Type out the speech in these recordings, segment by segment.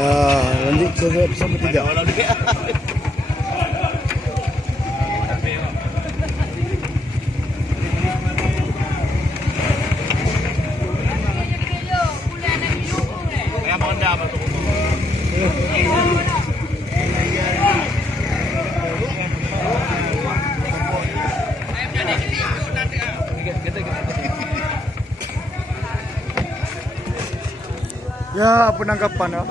Ya, lanjut ke episode ketiga. Ya, penangkapan ya.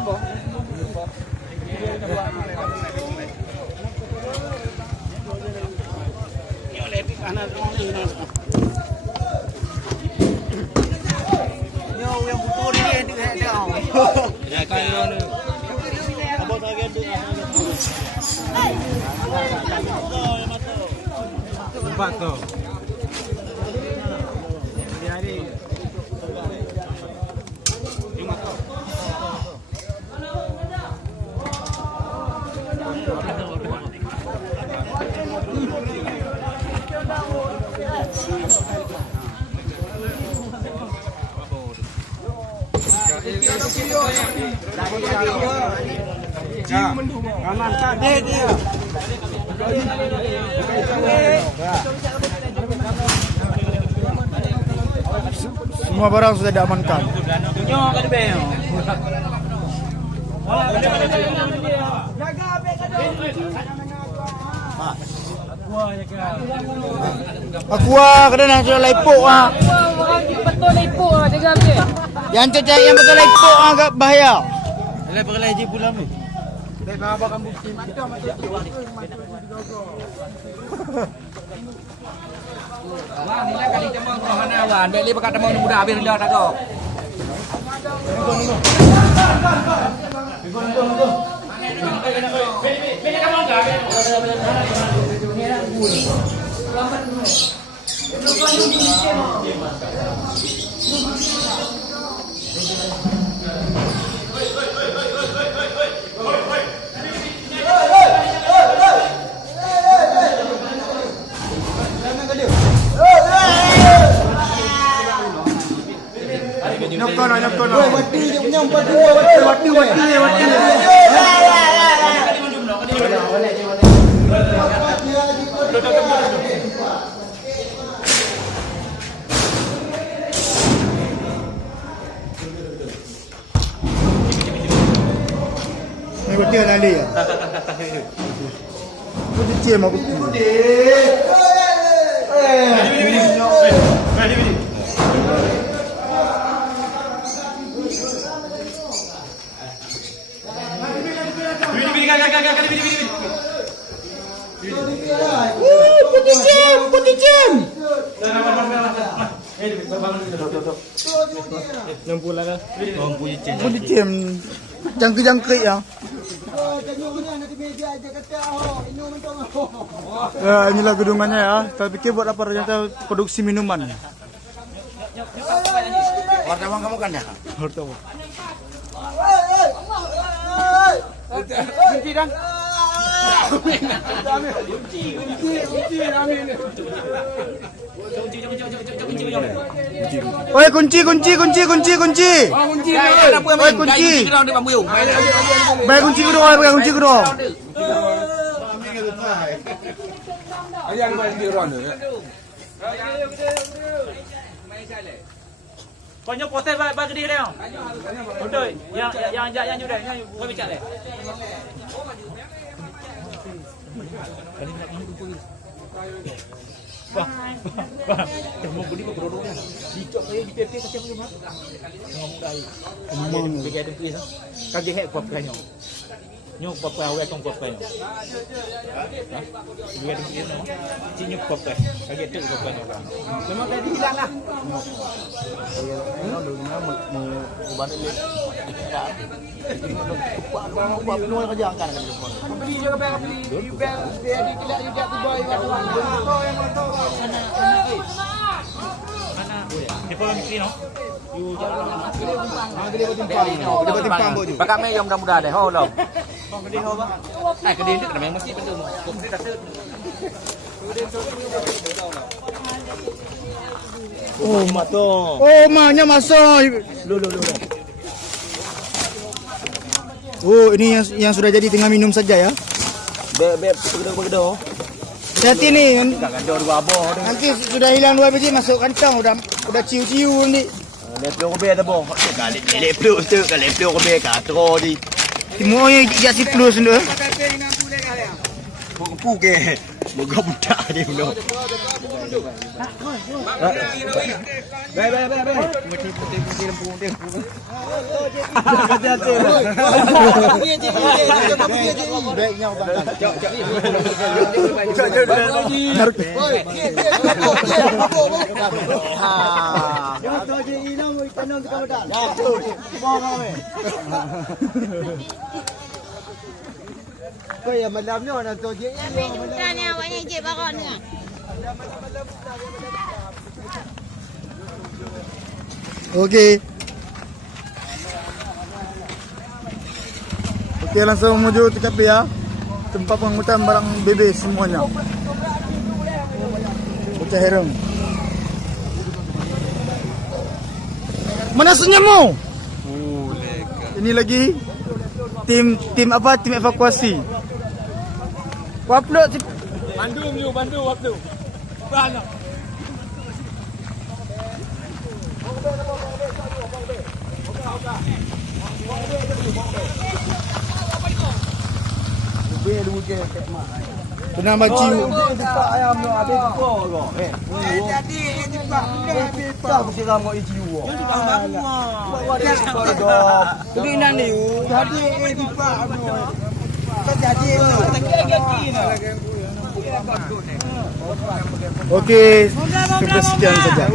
Semua barang sudah diamankan. Aqua kena nak jual lepok ah. Betul lepok ah jaga api. Yang cecah yang betul lepok ah agak bahaya. Lai pergi je pulang ni. Dek ngabakan bukti. Wah, ni lah kali temu ke mana wan. Baik li pakat temu muda habis rendah tak kau. Nyokon. Wati je punya 42 wati. Ni betul nali ya. Betul cem aku. Putih cem. Putih cem. Jangkrik ya. Ya, inilah gedungannya ya. Saya pikir buat apa? Ternyata produksi minuman. Wartawan kamu kan ya? Wartawan. Kunci dan. Oi kunci. Oi kunci. Baik kunci kedua, baik kunci kedua. Kau poster bagi dia dah. Betul. Yang juga yang kau bincang deh. Temu budi kau produk kan. Dicok saya di PP macam mana? Ngomong dari. Ngomong bagi ada tulis. Kaki hek kau pekanyo. Nyok papa awak tong papa. Dia ada tulis no. Cinyuk papa. Kaki tu papa no. Memang dah hilang lah. Ubah ni. Upah penuh kerja angkat kan. Beli juga beli. Dia di kelak juga tu boy. Mana? Di Pulau Mikri no. You jalan. Dia bertimpang boju. Pakat mai yang mudah-mudah deh. Ho lo. Kedai ho bang. Kedai ni kena mesti betul. Kok mesti tak Oh, mak tu. Oh, maknya masuk. Lu. Oh, ini yang sudah jadi tengah minum saja ya. Beb bergedo. Hati ni Tak ada dua abah tu. nanti sudah hilang 2 biji masuk kantong udah ciu-ciu nanti. Leplo ke beb tu boh. Kali leplo tu, kali leplo ke beb katro di. Timur yang jadi plus tu. Pu ke. Moga budak dia belum. Beb. Putih lempu dia. Hati-hati. Baiknya utang. Kau yang malam ni orang tu je. Bukan ni awaknya je baron ni. Okey. Okey, langsung menuju TKP ya. Tempat pengangkutan barang bebek semuanya. Bocah herong. Mana senyummu? Ini lagi tim apa? Tim evakuasi. Kau upload Bandu waktu. Beranak. Kena baci. Ayam tu habis kau kau. Jadi cepat habis Tak mesti ramai ijiu. Duduk inan ni. Jadi cepat habis. Jadi Okey, sampai sekian saja.